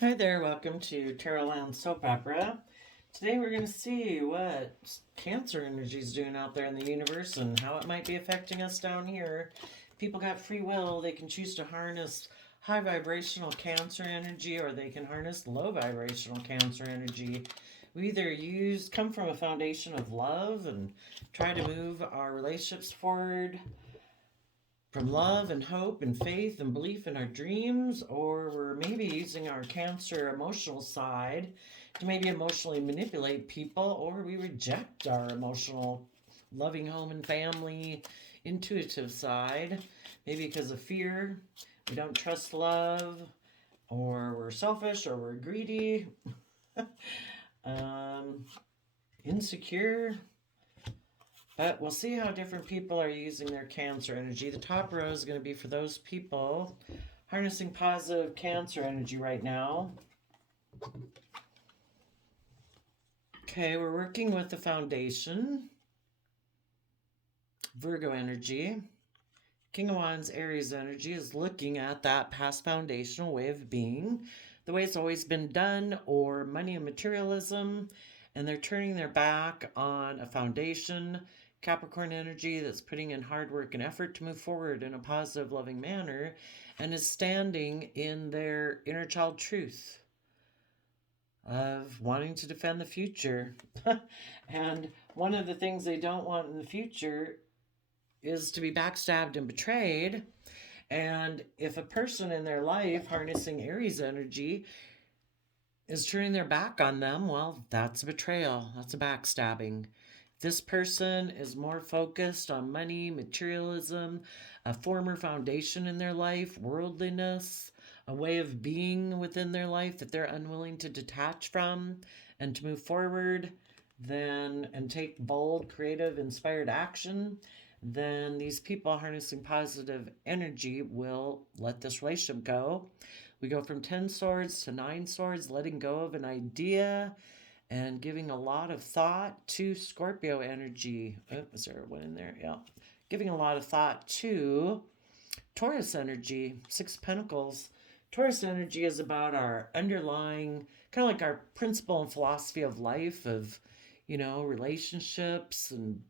Hi there, welcome to Tarotland Soap Opera. Today we're going to see what Cancer energy is doing out there in the universe and how it might be affecting us down here. People got free will. They can choose to harness high vibrational Cancer energy or they can harness low vibrational Cancer energy. We either come from a foundation of love and try to move our relationships forward from love and hope and faith and belief in our dreams, or we're maybe using our Cancer emotional side to maybe emotionally manipulate people, or we reject our emotional, loving home and family, intuitive side, maybe because of fear, we don't trust love, or we're selfish, or we're greedy, um, insecure. But we'll see how different people are using their Cancer energy. The top row is going to be for those people harnessing positive Cancer energy right now. Okay, we're working with the foundation, Virgo energy. King of Wands, Aries energy is looking at that past foundational way of being, the way it's always been done, or money and materialism, and they're turning their back on a foundation. Capricorn energy that's putting in hard work and effort to move forward in a positive, loving manner and is standing in their inner child truth of wanting to defend the future. And one of the things they don't want in the future is to be backstabbed and betrayed. And if a person in their life harnessing Aries energy is turning their back on them, well, that's a betrayal. That's a backstabbing. This person is more focused on money, materialism, a former foundation in their life, worldliness, a way of being within their life that they're unwilling to detach from and to move forward, then and take bold, creative, inspired action, then these people harnessing positive energy will let this relationship go. We go from 10 swords to 9 swords, letting go of an idea and giving a lot of thought to Scorpio energy. Oh, is there one in there? Yeah. Giving a lot of thought to Taurus energy, 6 Pentacles. Taurus energy is about our underlying, kind of like our principle and philosophy of life, of, relationships and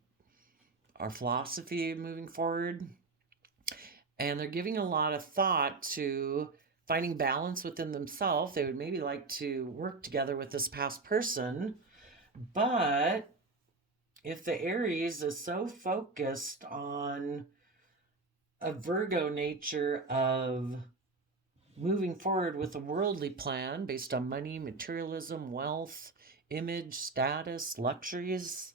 our philosophy moving forward. And they're giving a lot of thought to finding balance within themselves. They would maybe like to work together with this past person, but if the Aries is so focused on a Virgo nature of moving forward with a worldly plan based on money, materialism, wealth, image, status, luxuries,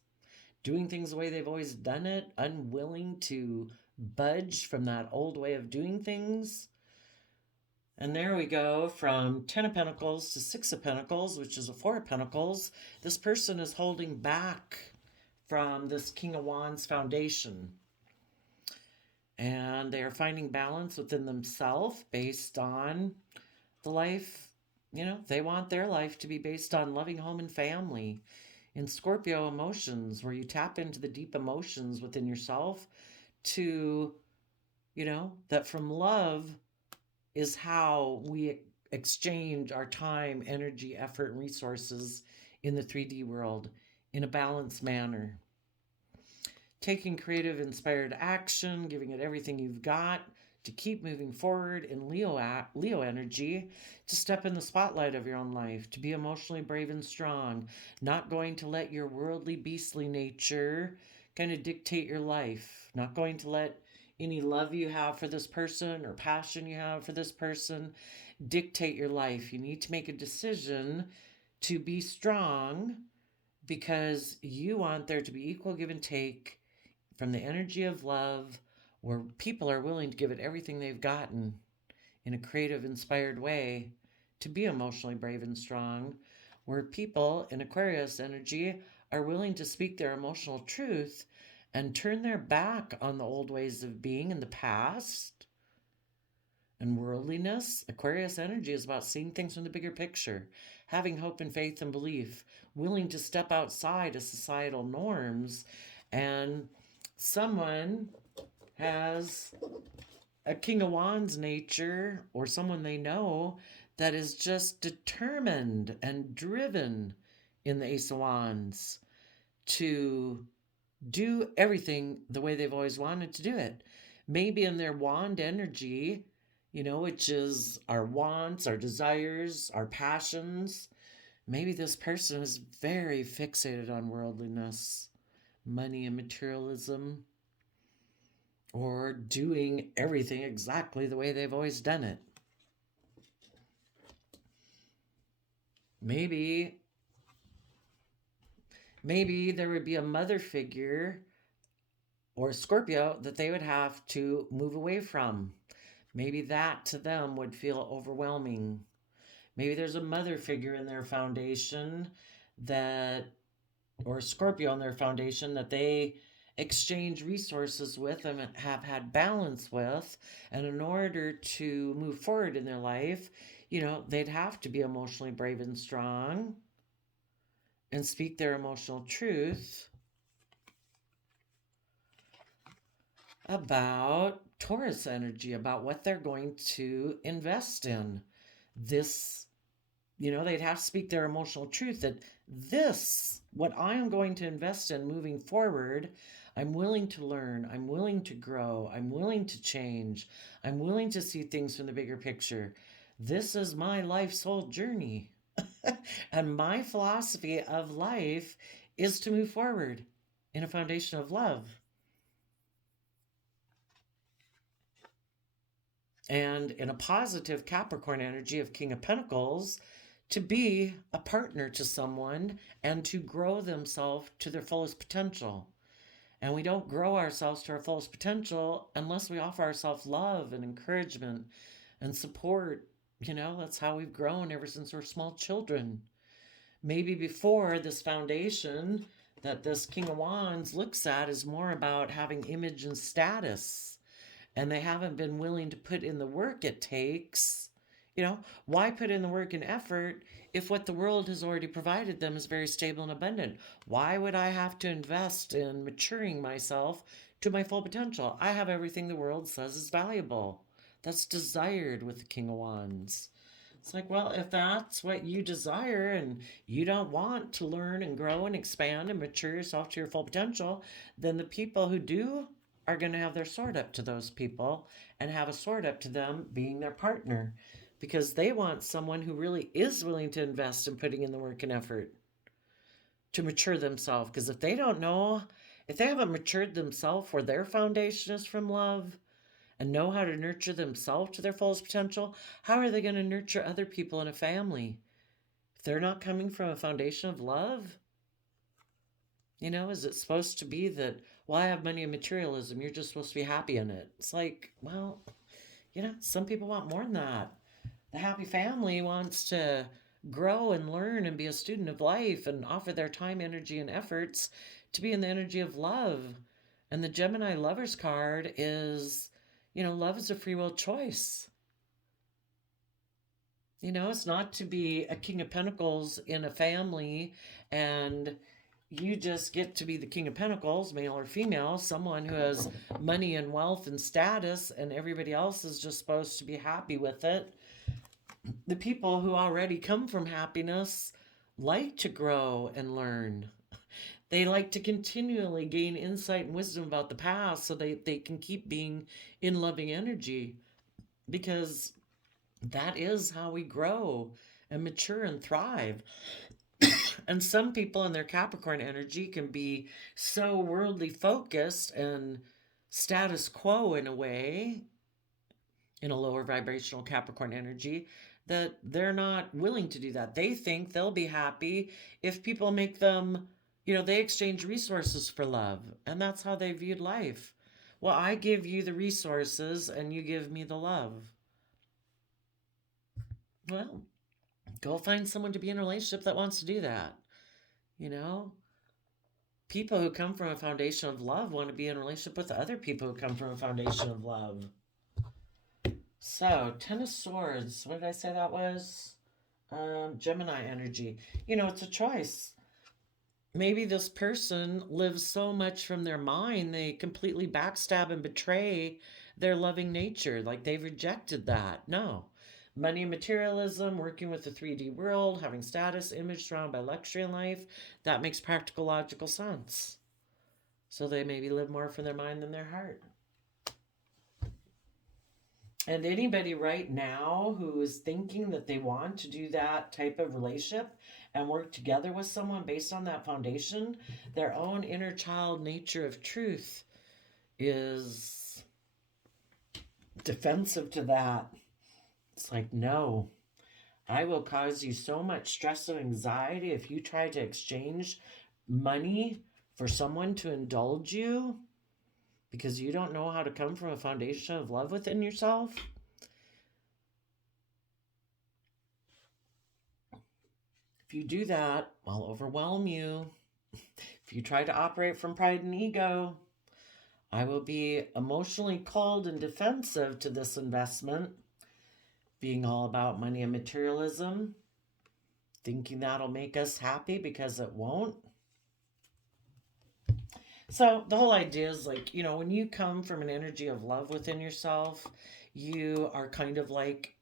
doing things the way they've always done it, unwilling to budge from that old way of doing things. And there we go from 10 of Pentacles to 6 of Pentacles, which is a 4 of Pentacles. This person is holding back from this King of Wands foundation. And they are finding balance within themselves based on the life, they want their life to be based on loving home and family. In Scorpio emotions, where you tap into the deep emotions within yourself to, that from love is how we exchange our time, energy, effort, and resources in the 3D world in a balanced manner. Taking creative, inspired action, giving it everything you've got to keep moving forward in Leo energy, to step in the spotlight of your own life, to be emotionally brave and strong, not going to let your worldly, beastly nature kind of dictate your life, not going to let any love you have for this person or passion you have for this person dictate your life. You need to make a decision to be strong because you want there to be equal give and take from the energy of love, where people are willing to give it everything they've gotten in a creative, inspired way to be emotionally brave and strong, where people in Aquarius energy are willing to speak their emotional truth and turn their back on the old ways of being in the past and worldliness. Aquarius energy is about seeing things from the bigger picture, having hope and faith and belief, willing to step outside of societal norms. And someone has a King of Wands nature, or someone they know that is just determined and driven in the Ace of Wands to do everything the way they've always wanted to do it. Maybe in their wand energy, which is our wants, our desires, our passions. Maybe this person is very fixated on worldliness, money, and materialism, or doing everything exactly the way they've always done it. Maybe there would be a mother figure or Scorpio that they would have to move away from. Maybe that to them would feel overwhelming. Maybe there's a mother figure in their foundation that, or Scorpio in their foundation that they exchange resources with and have had balance with. And in order to move forward in their life, they'd have to be emotionally brave and strong and speak their emotional truth about Taurus energy, about what they're going to invest in. This, they'd have to speak their emotional truth that this, what I am going to invest in moving forward, I'm willing to learn, I'm willing to grow, I'm willing to change, I'm willing to see things from the bigger picture. This is my life's whole journey. And my philosophy of life is to move forward in a foundation of love. And in a positive Capricorn energy of King of Pentacles, to be a partner to someone and to grow themselves to their fullest potential. And we don't grow ourselves to our fullest potential unless we offer ourselves love and encouragement and support. That's how we've grown ever since we're small children. Maybe before, this foundation that this King of Wands looks at is more about having image and status. And they haven't been willing to put in the work it takes. Why put in the work and effort if what the world has already provided them is very stable and abundant? Why would I have to invest in maturing myself to my full potential? I have everything the world says is valuable. That's desired with the King of Wands. It's like, well, if that's what you desire and you don't want to learn and grow and expand and mature yourself to your full potential, then the people who do are going to have their sword up to those people and have a sword up to them being their partner, because they want someone who really is willing to invest in putting in the work and effort to mature themselves. Because if they haven't matured themselves where their foundation is from love and know how to nurture themselves to their fullest potential, how are they going to nurture other people in a family? If they're not coming from a foundation of love, is it supposed to be that, well, I have money and materialism, you're just supposed to be happy in it? It's like, well, some people want more than that. The happy family wants to grow and learn and be a student of life and offer their time, energy, and efforts to be in the energy of love. And the Gemini Lovers card is, love is a free will choice. It's not to be a King of Pentacles in a family and you just get to be the King of Pentacles, male or female, someone who has money and wealth and status, and everybody else is just supposed to be happy with it. The people who already come from happiness like to grow and learn. They like to continually gain insight and wisdom about the past so they can keep being in loving energy, because that is how we grow and mature and thrive. And some people in their Capricorn energy can be so worldly focused and status quo in a way, in a lower vibrational Capricorn energy, that they're not willing to do that. They think they'll be happy if people make them, they exchange resources for love. And that's how they viewed life. Well, I give you the resources and you give me the love. Well, go find someone to be in a relationship that wants to do that. People who come from a foundation of love want to be in a relationship with other people who come from a foundation of love. So, Ten of Swords, what did I say that was? Gemini energy. It's a choice. Maybe this person lives so much from their mind, they completely backstab and betray their loving nature. Like they've rejected that. No. Money and materialism, working with the 3D world, having status, image surrounded by luxury in life, that makes practical, logical sense. So they maybe live more from their mind than their heart. And anybody right now who is thinking that they want to do that type of relationship and work together with someone based on that foundation, their own inner child nature of truth is defensive to that. It's like, no, I will cause you so much stress and anxiety if you try to exchange money for someone to indulge you because you don't know how to come from a foundation of love within yourself. If you do that, I'll overwhelm you. If you try to operate from pride and ego, I will be emotionally cold and defensive to this investment, being all about money and materialism, thinking that'll make us happy because it won't. So the whole idea is like, when you come from an energy of love within yourself, you are kind of like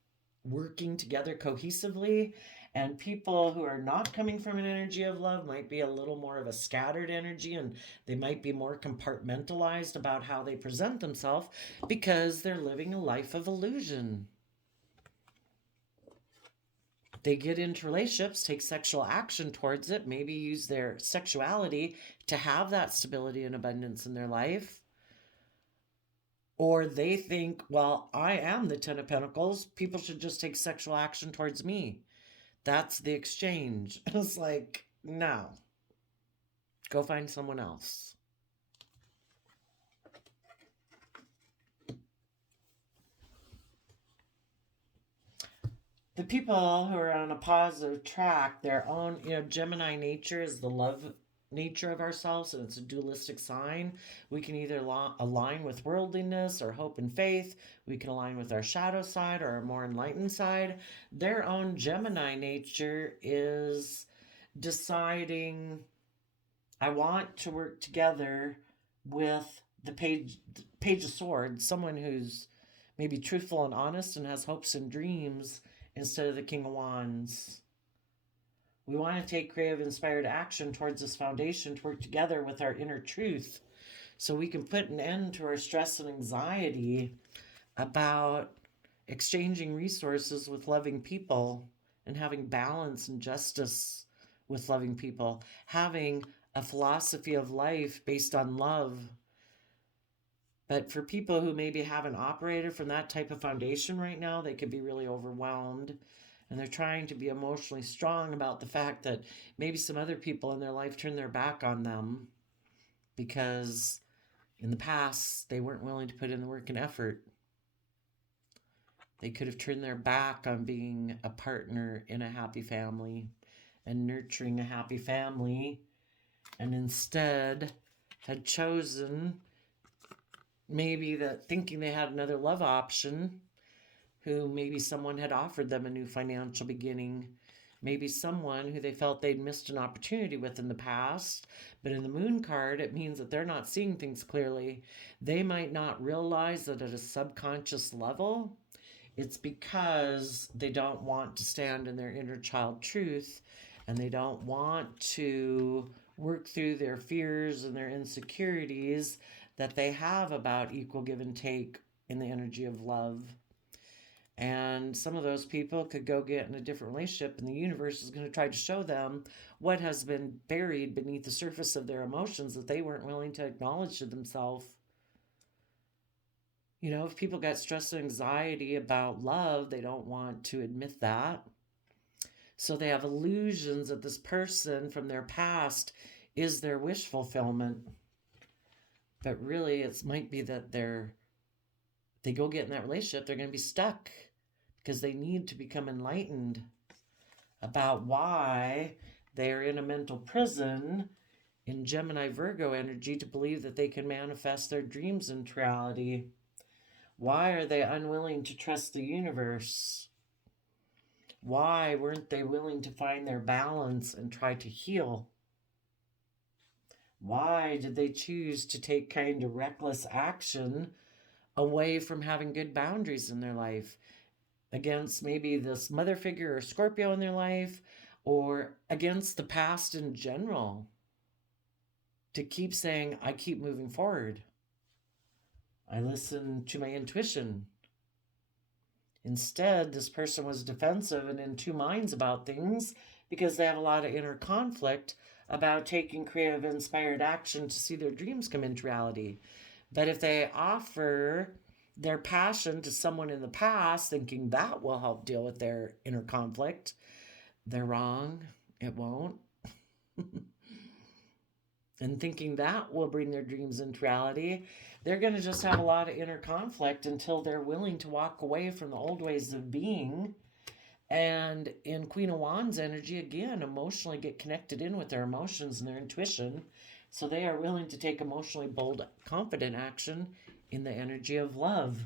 working together cohesively. And people who are not coming from an energy of love might be a little more of a scattered energy, and they might be more compartmentalized about how they present themselves because they're living a life of illusion. They get into relationships, take sexual action towards it, maybe use their sexuality to have that stability and abundance in their life. Or they think, well, I am the Ten of Pentacles. People should just take sexual action towards me. That's the exchange. It's like, no. Go find someone else. The people who are on a positive track, their own, Gemini nature is the love nature of ourselves, and it's a dualistic sign. We can either align with worldliness or hope and faith. We can align with our shadow side or our more enlightened side. Their own Gemini nature is deciding, I want to work together with the page of swords, someone who's maybe truthful and honest and has hopes and dreams, instead of the King of Wands. We want to take creative, inspired action towards this foundation to work together with our inner truth so we can put an end to our stress and anxiety about exchanging resources with loving people and having balance and justice with loving people, having a philosophy of life based on love. But for people who maybe haven't operated from that type of foundation right now, they could be really overwhelmed. And they're trying to be emotionally strong about the fact that maybe some other people in their life turned their back on them because in the past they weren't willing to put in the work and effort. They could have turned their back on being a partner in a happy family and nurturing a happy family, and instead had chosen maybe that thinking they had another love option, who maybe someone had offered them a new financial beginning, maybe someone who they felt they'd missed an opportunity with in the past. But in the moon card, it means that they're not seeing things clearly. They might not realize that at a subconscious level, it's because they don't want to stand in their inner child truth, and they don't want to work through their fears and their insecurities that they have about equal give and take in the energy of love. And some of those people could go get in a different relationship, and the universe is going to try to show them what has been buried beneath the surface of their emotions that they weren't willing to acknowledge to themselves. If people got stress and anxiety about love, they don't want to admit that. So they have illusions that this person from their past is their wish fulfillment. But really, it might be that they go get in that relationship, they're going to be stuck because they need to become enlightened about why they're in a mental prison in Gemini Virgo energy to believe that they can manifest their dreams into reality. Why are they unwilling to trust the universe? Why weren't they willing to find their balance and try to heal? Why did they choose to take kind of reckless action away from having good boundaries in their life? against maybe this mother figure or Scorpio in their life, or against the past in general, to keep saying, I keep moving forward. I listen to my intuition. Instead, this person was defensive and in two minds about things because they have a lot of inner conflict about taking creative, inspired action to see their dreams come into reality. But if they offer their passion to someone in the past, thinking that will help deal with their inner conflict, they're wrong. It won't. And thinking that will bring their dreams into reality, they're going to just have a lot of inner conflict until they're willing to walk away from the old ways of being. And in Queen of Wands energy, again, emotionally get connected in with their emotions and their intuition. So they are willing to take emotionally bold, confident action in the energy of love,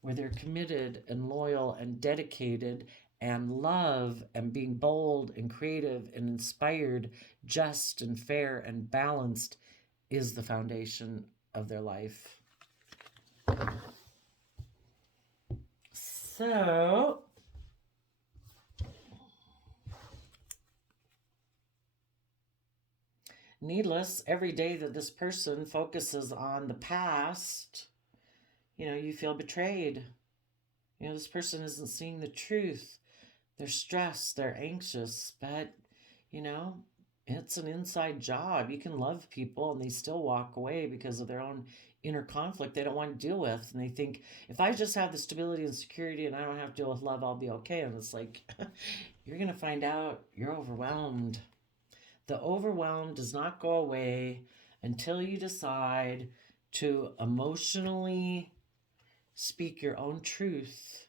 where they're committed and loyal and dedicated and love and being bold and creative and inspired, just and fair and balanced is the foundation of their life. So, needless, every day that this person focuses on the past, you feel betrayed. This person isn't seeing the truth. They're stressed, they're anxious, but, it's an inside job. You can love people and they still walk away because of their own inner conflict they don't want to deal with. And they think, if I just have the stability and security and I don't have to deal with love, I'll be okay. And it's like, you're going to find out you're overwhelmed. The overwhelm does not go away until you decide to emotionally speak your own truth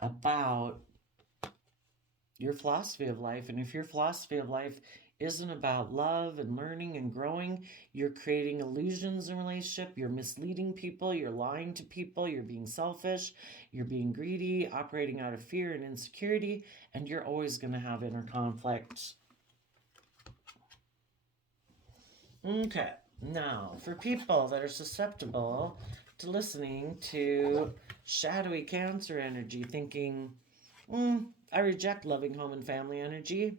about your philosophy of life. And if your philosophy of life isn't about love and learning and growing, you're creating illusions in relationship, you're misleading people, you're lying to people, you're being selfish, you're being greedy, operating out of fear and insecurity, and you're always going to have inner conflict. Okay, now for people that are susceptible to listening to shadowy Cancer energy, thinking, I reject loving home and family energy.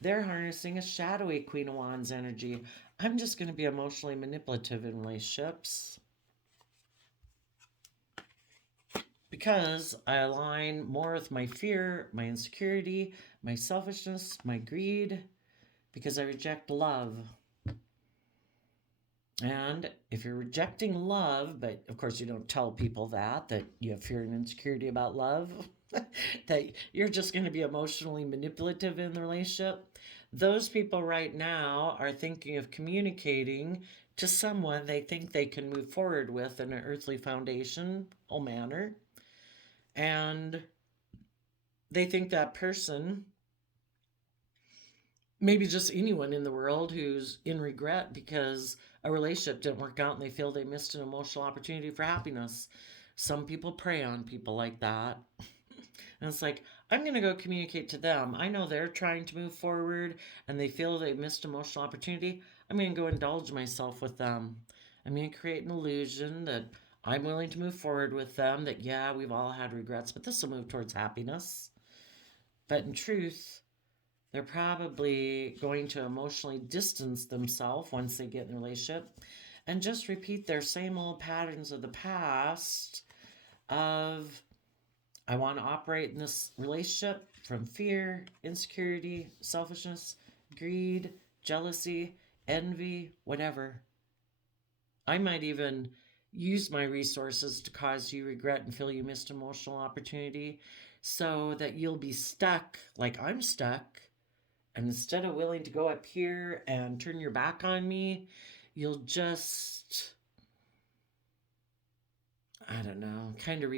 They're harnessing a shadowy Queen of Wands energy. I'm just going to be emotionally manipulative in relationships because I align more with my fear, my insecurity, my selfishness, my greed, because I reject love. And if you're rejecting love, but of course you don't tell people that you have fear and insecurity about love, that you're just going to be emotionally manipulative in the relationship, those people right now are thinking of communicating to someone they think they can move forward with in an earthly foundational manner. And they think that person, maybe just anyone in the world who's in regret because a relationship didn't work out and they feel they missed an emotional opportunity for happiness. Some people prey on people like that. And it's like, I'm going to go communicate to them. I know they're trying to move forward and they feel they missed emotional opportunity. I'm going to go indulge myself with them. I'm going to create an illusion that I'm willing to move forward with them, that, yeah, we've all had regrets, but this will move towards happiness. But in truth, they're probably going to emotionally distance themselves once they get in a relationship and just repeat their same old patterns of the past of, I want to operate in this relationship from fear, insecurity, selfishness, greed, jealousy, envy, whatever. I might even use my resources to cause you regret and feel you missed emotional opportunity so that you'll be stuck like I'm stuck. And instead of willing to go up here and turn your back on me, you'll just, I don't know, kind of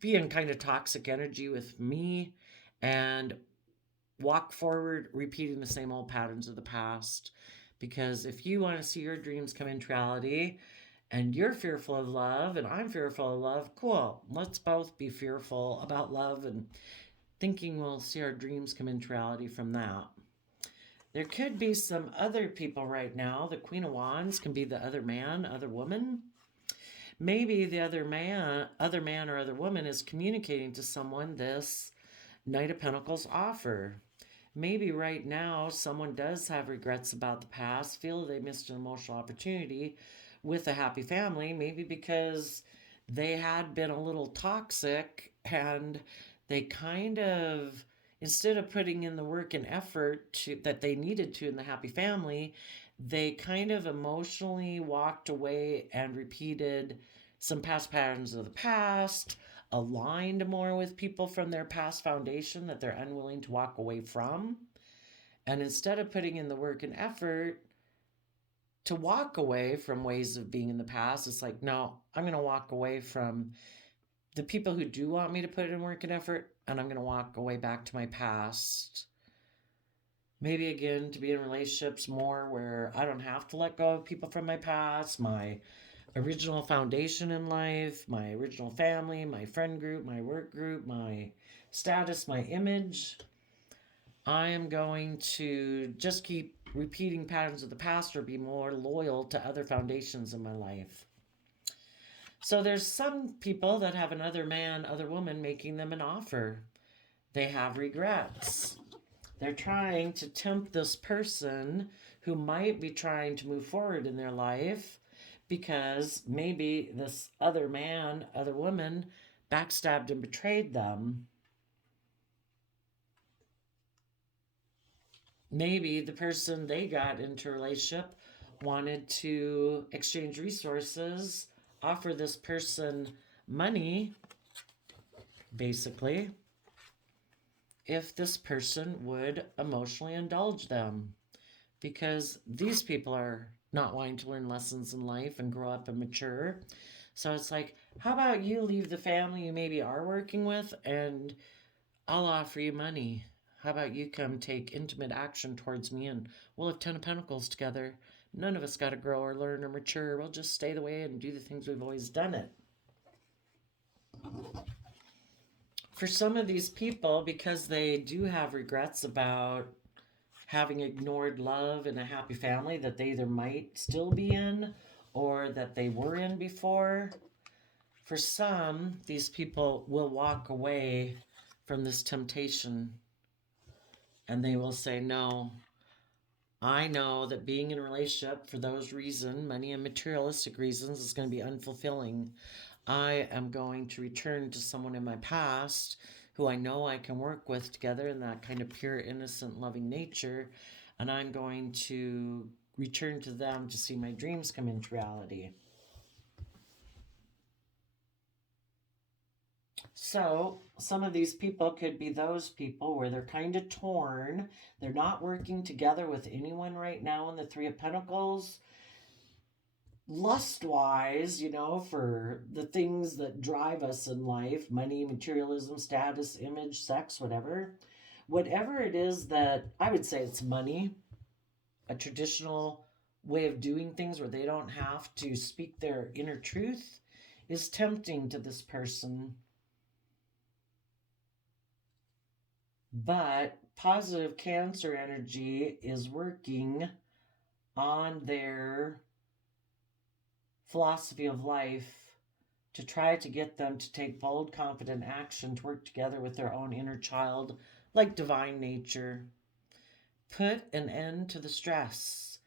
be in kind of toxic energy with me and walk forward repeating the same old patterns of the past. Because if you want to see your dreams come into reality and you're fearful of love and I'm fearful of love, cool. Let's both be fearful about love and thinking we'll see our dreams come into reality from that. There could be some other people right now. The Queen of Wands can be the other man, other woman. Maybe the other man or other woman is communicating to someone this Knight of Pentacles offer. Maybe right now someone does have regrets about the past, feel they missed an emotional opportunity with a happy family, maybe because they had been a little toxic and they kind of, instead of putting in the work and effort that they needed to in the happy family, they kind of emotionally walked away and repeated some past patterns of the past, aligned more with people from their past foundation that they're unwilling to walk away from. And instead of putting in the work and effort to walk away from ways of being in the past, it's like, no, I'm going to walk away from the people who do want me to put in work and effort, and I'm going to walk away back to my past. Maybe again, to be in relationships more where I don't have to let go of people from my past, my original foundation in life, my original family, my friend group, my work group, my status, my image. I am going to just keep repeating patterns of the past or be more loyal to other foundations in my life. So there's some people that have another man, other woman making them an offer. They have regrets. They're trying to tempt this person who might be trying to move forward in their life because maybe this other man, other woman backstabbed and betrayed them. Maybe the person they got into a relationship wanted to exchange resources, offer this person money, basically, if this person would emotionally indulge them. Because these people are not wanting to learn lessons in life and grow up and mature. So it's like, how about you leave the family you maybe are working with and I'll offer you money. How about you come take intimate action towards me and we'll have 10 of Pentacles together. None of us got to grow or learn or mature. We'll just stay the way and do the things we've always done it. For some of these people, because they do have regrets about having ignored love in a happy family that they either might still be in or that they were in before, for some, these people will walk away from this temptation and they will say, no, I know that being in a relationship for those reasons, money and materialistic reasons, is going to be unfulfilling. I am going to return to someone in my past who I know I can work with together in that kind of pure, innocent, loving nature, and I'm going to return to them to see my dreams come into reality. So some of these people could be those people where they're kind of torn. They're not working together with anyone right now in the Three of Pentacles. Lust-wise, for the things that drive us in life, money, materialism, status, image, sex, whatever it is that, I would say it's money, a traditional way of doing things where they don't have to speak their inner truth, is tempting to this person. But positive Cancer energy is working on their philosophy of life to try to get them to take bold, confident action to work together with their own inner child, like divine nature. Put an end to the stress.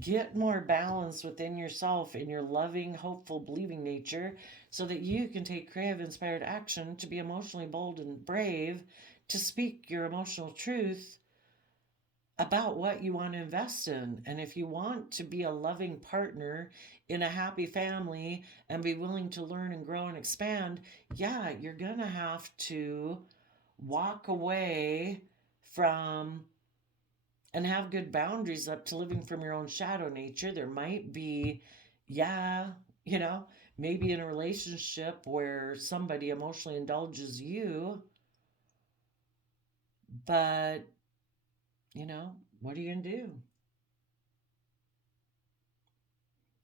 Get more balance within yourself in your loving, hopeful, believing nature so that you can take creative, inspired action to be emotionally bold and brave, to speak your emotional truth about what you want to invest in. And if you want to be a loving partner in a happy family and be willing to learn and grow and expand, yeah, you're going to have to walk away from and have good boundaries up to living from your own shadow nature. There might be, maybe in a relationship where somebody emotionally indulges you, but what are you going to do?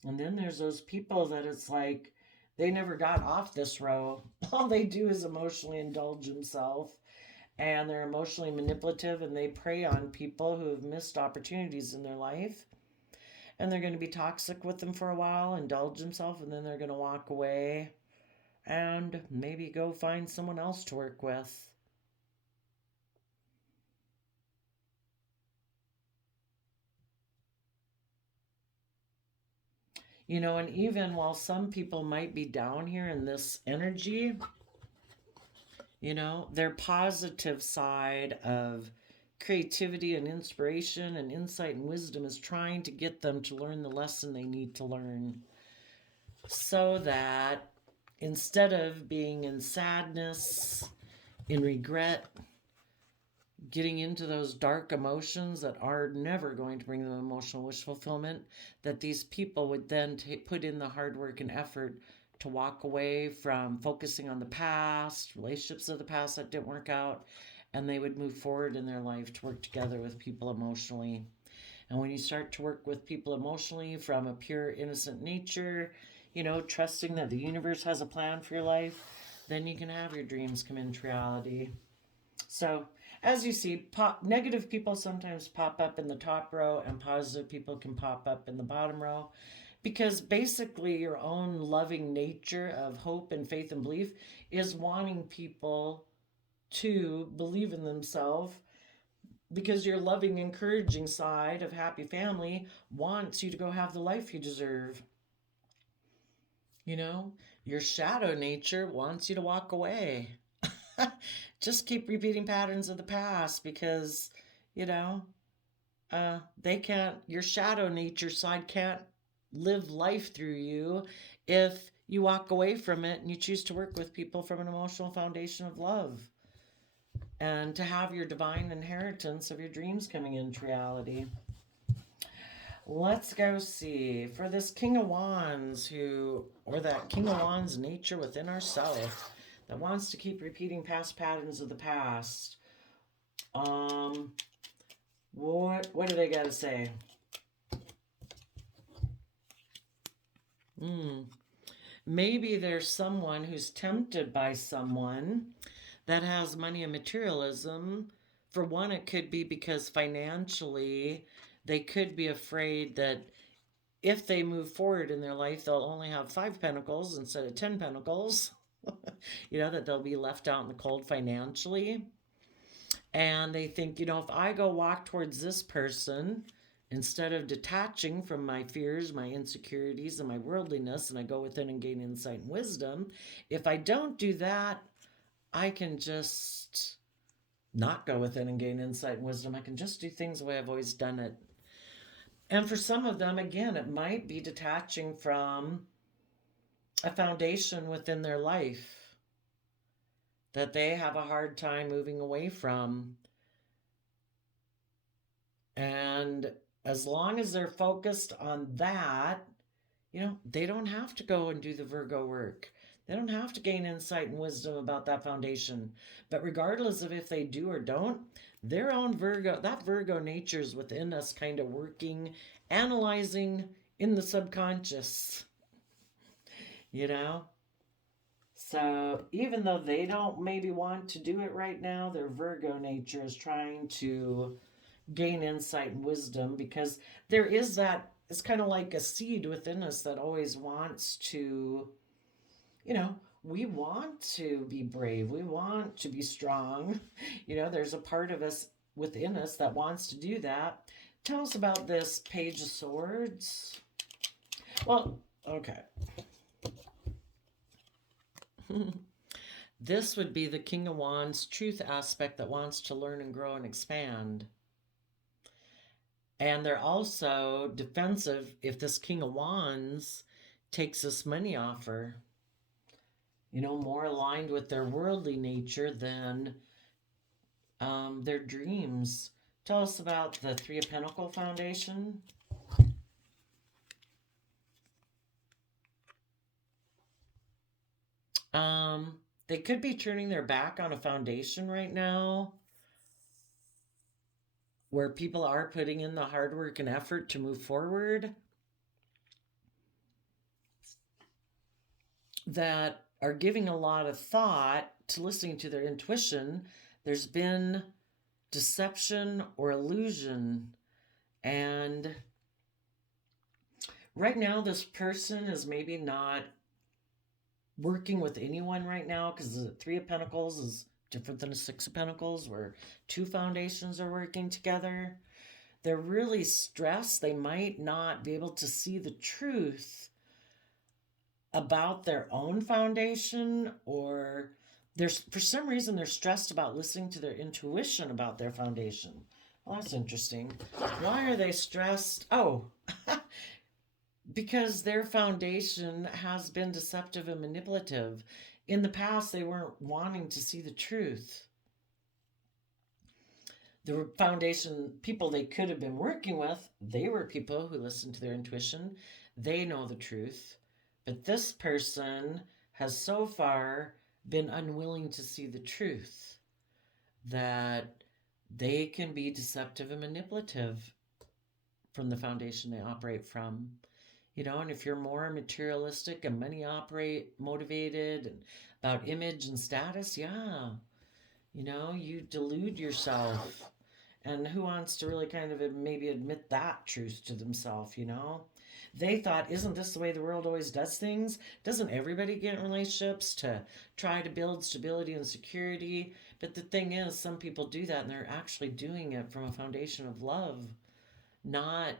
And then there's those people that it's like they never got off this row. All they do is emotionally indulge themselves, and they're emotionally manipulative, and they prey on people who have missed opportunities in their life. and they're going to be toxic with them for a while, indulge themselves, and then they're going to walk away and maybe go find someone else to work with. And even while some people might be down here in this energy, their positive side of creativity and inspiration and insight and wisdom is trying to get them to learn the lesson they need to learn, so that instead of being in sadness, in regret, getting into those dark emotions that are never going to bring them emotional wish fulfillment, that these people would then put in the hard work and effort to walk away from focusing on the past, relationships of the past that didn't work out, and they would move forward in their life to work together with people emotionally. And when you start to work with people emotionally from a pure, innocent nature, trusting that the universe has a plan for your life, then you can have your dreams come into reality. So, as you see, negative people sometimes pop up in the top row, and positive people can pop up in the bottom row, because basically your own loving nature of hope and faith and belief is wanting people to believe in themselves, because your loving, encouraging side of happy family wants you to go have the life you deserve. Your shadow nature wants you to walk away. Just keep repeating patterns of the past, because, they can't, your shadow nature side can't live life through you if you walk away from it and you choose to work with people from an emotional foundation of love, and to have your divine inheritance of your dreams coming into reality. Let's go see for this King of Wands, or that King of Wands nature within ourselves that wants to keep repeating past patterns of the past. What do they got to say? Maybe there's someone who's tempted by someone that has money and materialism. For one, it could be because financially they could be afraid that if they move forward in their life, they'll only have 5 pentacles instead of 10 pentacles. That they'll be left out in the cold financially. And they think, if I go walk towards this person, instead of detaching from my fears, my insecurities, and my worldliness, and I go within and gain insight and wisdom, if I don't do that, I can just not go within and gain insight and wisdom. I can just do things the way I've always done it. And for some of them, again, it might be detaching from a foundation within their life that they have a hard time moving away from. And as long as they're focused on that, they don't have to go and do the Virgo work. They don't have to gain insight and wisdom about that foundation. But regardless of if they do or don't, their own that Virgo nature is within us, kind of working, analyzing in the subconscious. So even though they don't maybe want to do it right now, their Virgo nature is trying to gain insight and wisdom, because there is that, it's kind of like a seed within us that always wants to, we want to be brave, we want to be strong. There's a part of us within us that wants to do that. Tell us about this Page of Swords. Well, okay. This would be the King of Wands truth aspect that wants to learn and grow and expand. And they're also defensive if this King of Wands takes this money offer. More aligned with their worldly nature than their dreams. Tell us about the Three of Pentacles foundation. They could be turning their back on a foundation right now, where people are putting in the hard work and effort to move forward, that are giving a lot of thought to listening to their intuition. There's been deception or illusion, and Right now, this person is maybe not working with anyone right now because the Three of Pentacles is different than a Six of Pentacles, where two foundations are working together. They're really stressed. They might not be able to see the truth about their own foundation, or there's for some reason they're stressed about listening to their intuition about their foundation. Well, that's interesting. Why are they stressed? Oh, because their foundation has been deceptive and manipulative. In the past, they weren't wanting to see the truth. The foundation people they could have been working with, they were people who listened to their intuition. They know the truth. But this person has so far been unwilling to see the truth that they can be deceptive and manipulative from the foundation they operate from. And if you're more materialistic and money operate motivated and about image and status, yeah, you delude yourself. And who wants to really kind of maybe admit that truth to themselves? They thought, isn't this the way the world always does things? Doesn't everybody get in relationships to try to build stability and security? But the thing is, some people do that and they're actually doing it from a foundation of love, not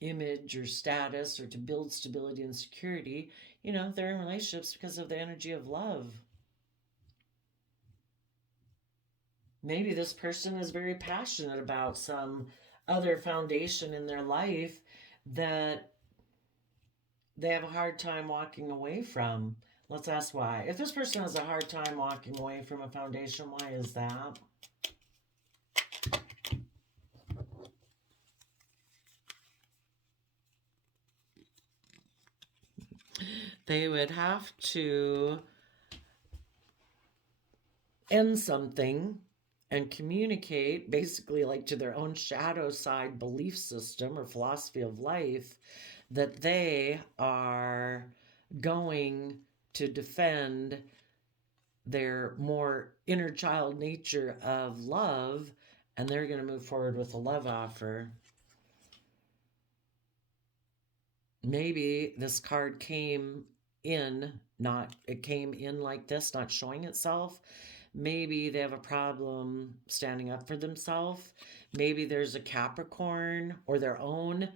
image or status or to build stability and security. They're in relationships because of the energy of love. Maybe this person is very passionate about some other foundation in their life that they have a hard time walking away from. Let's ask why. If this person has a hard time walking away from a foundation, why is that? They would have to end something and communicate basically like to their own shadow side belief system or philosophy of life that they are going to defend their more inner child nature of love, and they're going to move forward with a love offer. Maybe this card came in, it came in like this, not showing itself. Maybe they have a problem standing up for themselves. Maybe there's a Capricorn or their own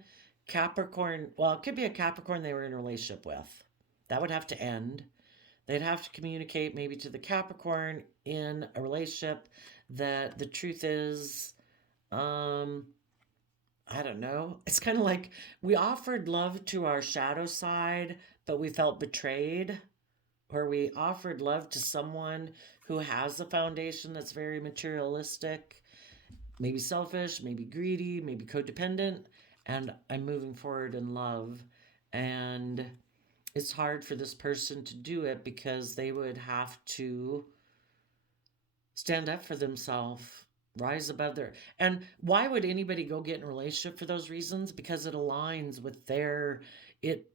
Capricorn. Well, it could be a Capricorn they were in a relationship with. That would have to end. They'd have to communicate maybe to the Capricorn in a relationship that the truth is, I don't know. It's kind of like we offered love to our shadow side, but we felt betrayed. Or we offered love to someone who has a foundation that's very materialistic, maybe selfish, maybe greedy, maybe codependent, and I'm moving forward in love. And it's hard for this person to do it because they would have to stand up for themselves, rise above their. And why would anybody go get in a relationship for those reasons? Because it aligns with it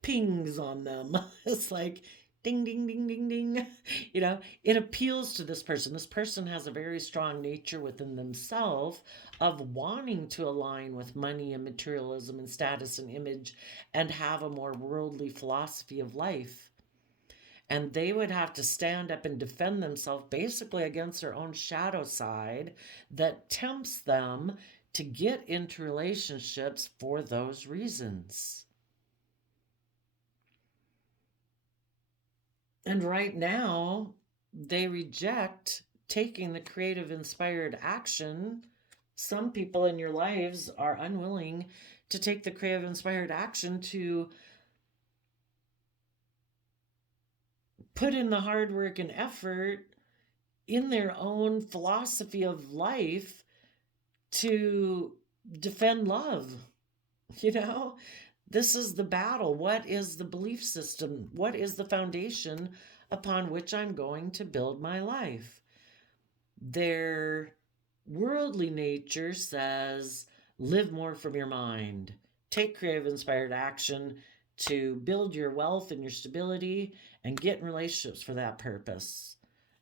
pings on them. It's like ding, ding, ding, ding, ding. It appeals to this person. This person has a very strong nature within themselves of wanting to align with money and materialism and status and image and have a more worldly philosophy of life. And they would have to stand up and defend themselves basically against their own shadow side that tempts them to get into relationships for those reasons. And right now, they reject taking the creative, inspired action. Some people in your lives are unwilling to take the creative, inspired action to put in the hard work and effort in their own philosophy of life to defend love. This is the battle. What is the belief system? What is the foundation upon which I'm going to build my life? Their worldly nature says, live more from your mind. Take creative, inspired action to build your wealth and your stability and get in relationships for that purpose.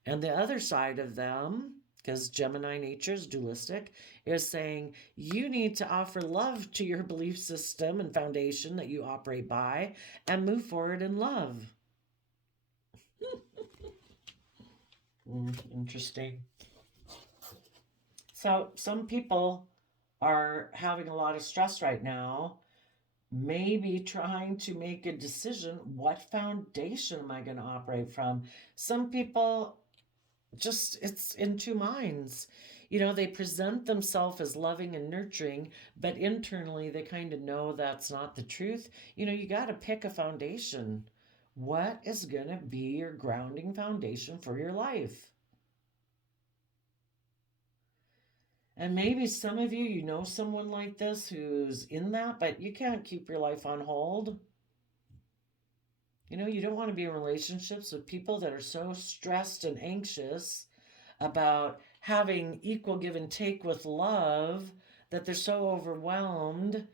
And the other side of them because Gemini nature is dualistic, is saying you need to offer love to your belief system and foundation that you operate by and move forward in love. Interesting. So, some people are having a lot of stress right now, maybe trying to make a decision, what foundation am I going to operate from? Some people just, it's in two minds. They present themselves as loving and nurturing, but internally they kind of know that's not the truth. You got to pick a foundation. What is going to be your grounding foundation for your life? And maybe some of you, someone like this who's in that, but you can't keep your life on hold. You don't want to be in relationships with people that are so stressed and anxious about having equal give and take with love that they're so overwhelmed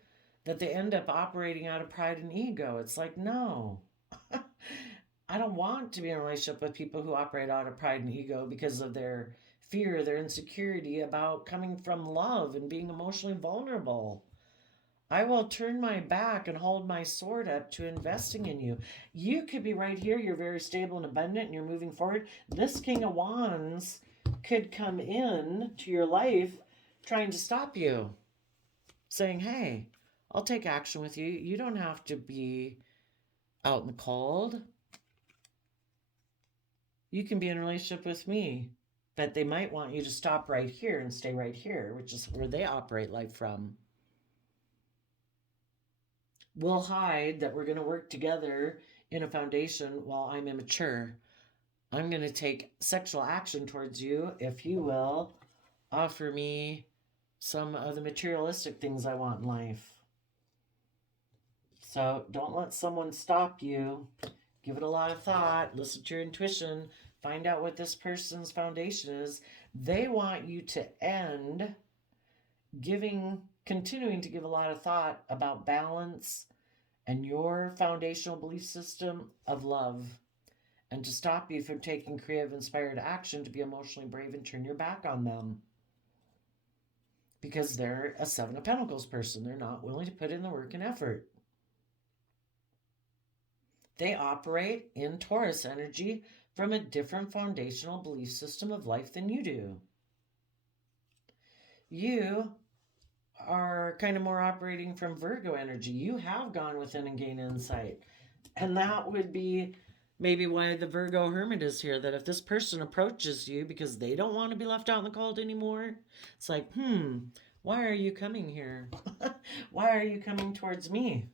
that they end up operating out of pride and ego. It's like, no. I don't want to be in a relationship with people who operate out of pride and ego because of their fear, their insecurity about coming from love and being emotionally vulnerable. I will turn my back and hold my sword up to investing in you. You could be right here, you're very stable and abundant, and you're moving forward. This King of Wands could come in to your life trying to stop you, saying, hey, I'll take action with you. You don't have to be out in the cold. You can be in a relationship with me. But they might want you to stop right here and stay right here, which is where they operate life from. We'll hide that we're going to work together in a foundation while I'm immature. I'm going to take sexual action towards you if you will offer me some of the materialistic things I want in life. So don't let someone stop you. Give it a lot of thought. Listen to your intuition. Find out what this person's foundation is. They want you to end continuing to give a lot of thought about balance and your foundational belief system of love, and to stop you from taking creative, inspired action to be emotionally brave and turn your back on them. Because they're a Seven of Pentacles person. They're not willing to put in the work and effort. They operate in Taurus energy from a different foundational belief system of life than you do. You are kind of more operating from Virgo energy. You have gone within and gained insight. And that would be maybe why the Virgo Hermit is here, that if this person approaches you because they don't want to be left out in the cold anymore, it's like, why are you coming here? Why are you coming towards me?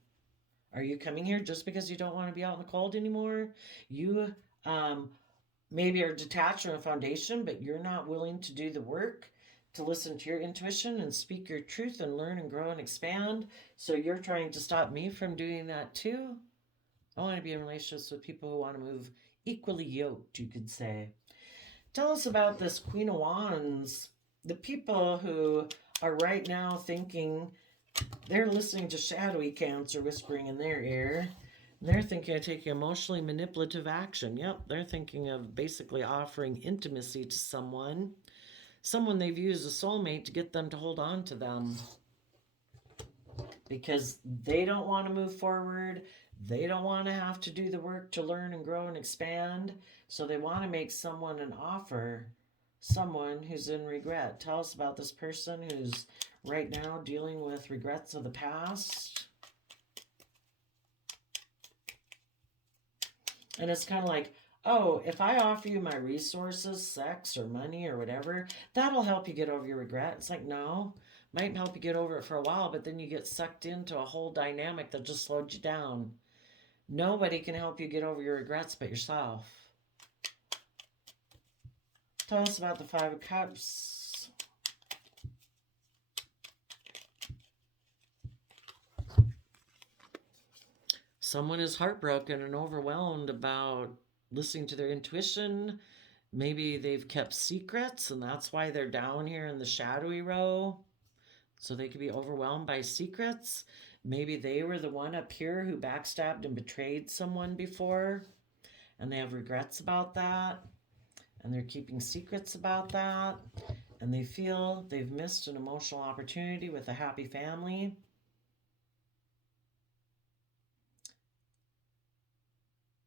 Are you coming here just because you don't want to be out in the cold anymore? You maybe are detached from a foundation, but you're not willing to do the work to listen to your intuition and speak your truth and learn and grow and expand. So you're trying to stop me from doing that too? I want to be in relationships with people who want to move equally yoked, you could say. Tell us about this Queen of Wands. The people who are right now thinking, they're listening to shadowy Cancer whispering in their ear. They're thinking of taking emotionally manipulative action. Yep, they're thinking of basically offering intimacy to someone they've used as a soulmate to get them to hold on to them. Because they don't want to move forward. They don't want to have to do the work to learn and grow and expand. So they want to make someone an offer. Someone who's in regret. Tell us about this person who's right now dealing with regrets of the past. And it's kind of like, oh, if I offer you my resources, sex or money or whatever, that'll help you get over your regret. It's like, no, might help you get over it for a while, but then you get sucked into a whole dynamic that just slowed you down. Nobody can help you get over your regrets but yourself. Tell us about the Five of Cups. Someone is heartbroken and overwhelmed about listening to their intuition. Maybe they've kept secrets and that's why they're down here in the shadowy row. So they could be overwhelmed by secrets. Maybe they were the one up here who backstabbed and betrayed someone before and they have regrets about that. and they're keeping secrets about that, and they feel they've missed an emotional opportunity with a happy family.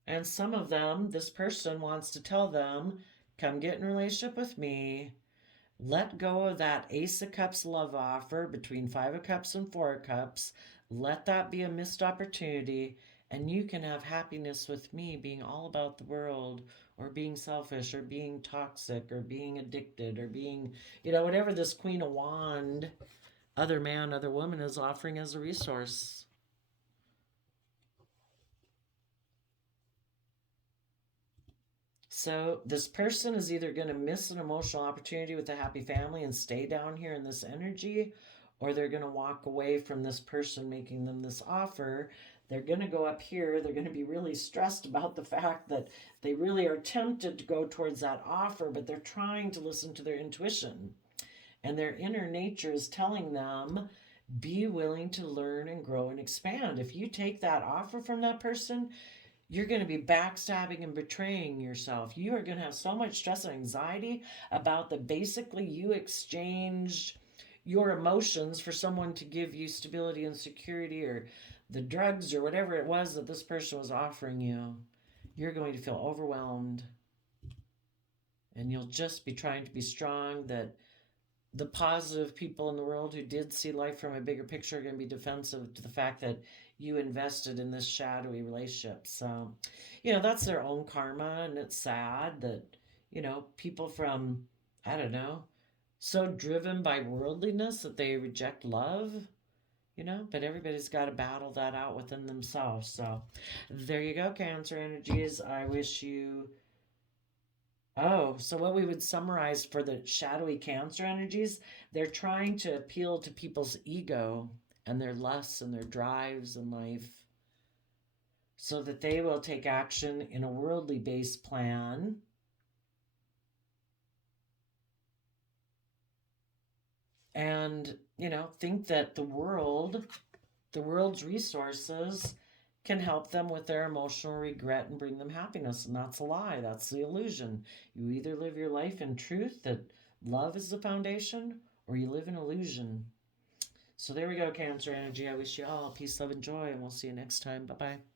And some of them, this person wants to tell them, come get in a relationship with me. Let go of that Ace of Cups love offer between Five of Cups and Four of Cups. Let that be a missed opportunity, and you can have happiness with me being all about the world, or being selfish, or being toxic, or being addicted, or being, whatever this Queen of Wand, other man, other woman is offering as a resource. So this person is either going to miss an emotional opportunity with a happy family and stay down here in this energy, or they're going to walk away from this person making them this offer. They're going to go up here. They're going to be really stressed about the fact that they really are tempted to go towards that offer, but they're trying to listen to their intuition. And their inner nature is telling them, be willing to learn and grow and expand. If you take that offer from that person, you're going to be backstabbing and betraying yourself. You are going to have so much stress and anxiety about that basically you exchanged your emotions for someone to give you stability and security, or the drugs or whatever it was that this person was offering you. You're going to feel overwhelmed, and you'll just be trying to be strong. That the positive people in the world who did see life from a bigger picture are going to be defensive to the fact that you invested in this shadowy relationship. So, that's their own karma, and it's sad that, people from, I don't know, so driven by worldliness that they reject love, but everybody's got to battle that out within themselves. So, there you go, Cancer energies. I wish you. Oh, so what we would summarize for the shadowy Cancer energies, they're trying to appeal to people's ego and their lusts and their drives in life, so that they will take action in a worldly based plan and, think that the world's resources can help them with their emotional regret and bring them happiness. And that's a lie. That's the illusion. You either live your life in truth, that love is the foundation, or you live in illusion. So there we go, Cancer energy. I wish you all peace, love, and joy, and we'll see you next time. Bye bye.